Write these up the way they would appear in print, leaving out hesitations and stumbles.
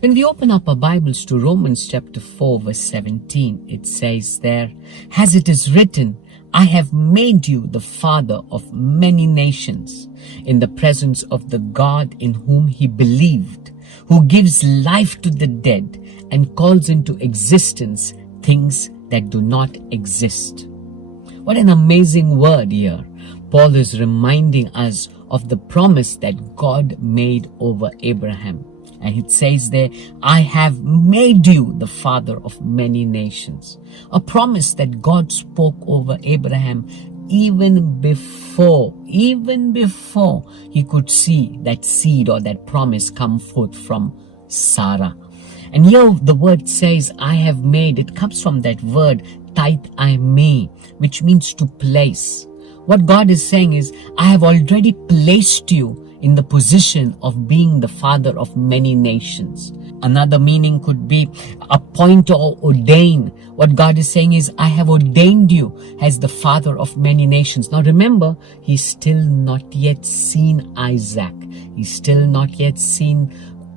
When we open up our Bibles to Romans chapter 4 verse 17, it says there, as it is written, I have made you the father of many nations in the presence of the God in whom he believed, who gives life to the dead and calls into existence things that do not exist. What an amazing word here. Paul is reminding us of the promise that God made over Abraham. And it says there, I have made you the father of many nations. A promise that God spoke over Abraham even before he could see that seed or that promise come forth from Sarah. And here the word says, I have made, it comes from that word, taitame, which means to place. What God is saying is, I have already placed you in the position of being the father of many nations. Another meaning could be appoint or ordain. What God is saying is, I have ordained you as the father of many nations. Now remember, he's still not yet seen Isaac. He's still not yet seen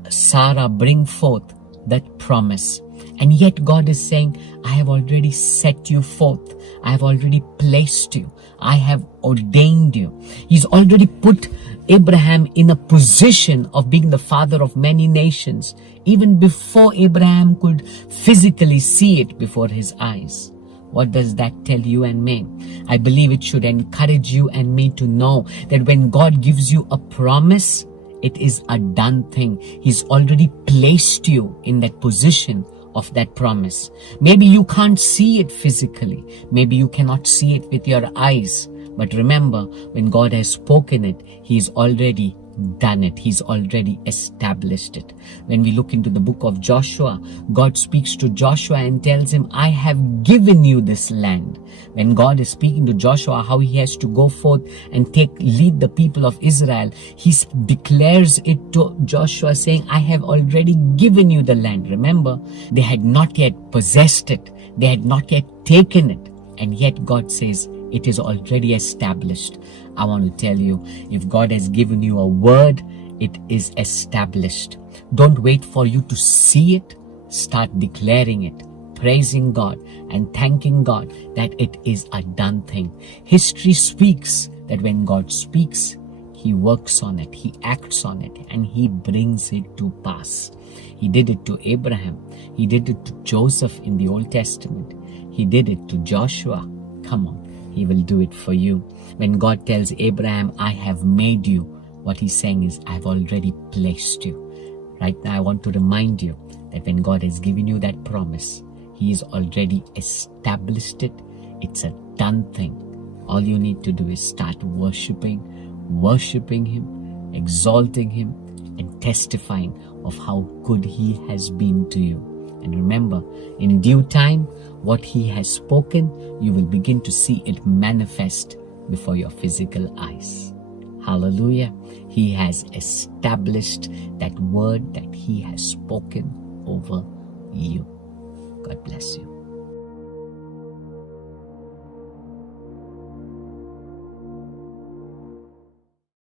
Sarah bring forth that promise. And yet God is saying, I have already set you forth. I have already placed you. I have ordained you. He's already put Abraham in a position of being the father of many nations, even before Abraham could physically see it before his eyes. What does that tell you and me? I believe it should encourage you and me to know that when God gives you a promise, it is a done thing. He's already placed you in that position of that promise. Maybe you can't see it physically. Maybe you cannot see it with your eyes. But remember, when God has spoken it, He's already done it. He's already established it. When we look into the book of Joshua, God speaks to Joshua and tells him, I have given you this land. When God is speaking to Joshua how he has to go forth and lead the people of Israel, he declares it to Joshua saying, I have already given you the land. Remember, they had not yet possessed it. They had not yet taken it. And yet God says, it is already established. I want to tell you, if God has given you a word, it is established. Don't wait for you to see it. Start declaring it, praising God and thanking God that it is a done thing. History speaks that when God speaks, He works on it, He acts on it, and He brings it to pass. He did it to Abraham. He did it to Joseph in the Old Testament. He did it to Joshua. Come on. He will do it for you. When God tells Abraham, I have made you, what He's saying is, I've already placed you. Right now, I want to remind you that when God has given you that promise, He has already established it. It's a done thing. All you need to do is start worshiping Him, exalting Him, and testifying of how good He has been to you. And remember, in due time, what He has spoken, you will begin to see it manifest before your physical eyes. Hallelujah. He has established that word that He has spoken over you. God bless you.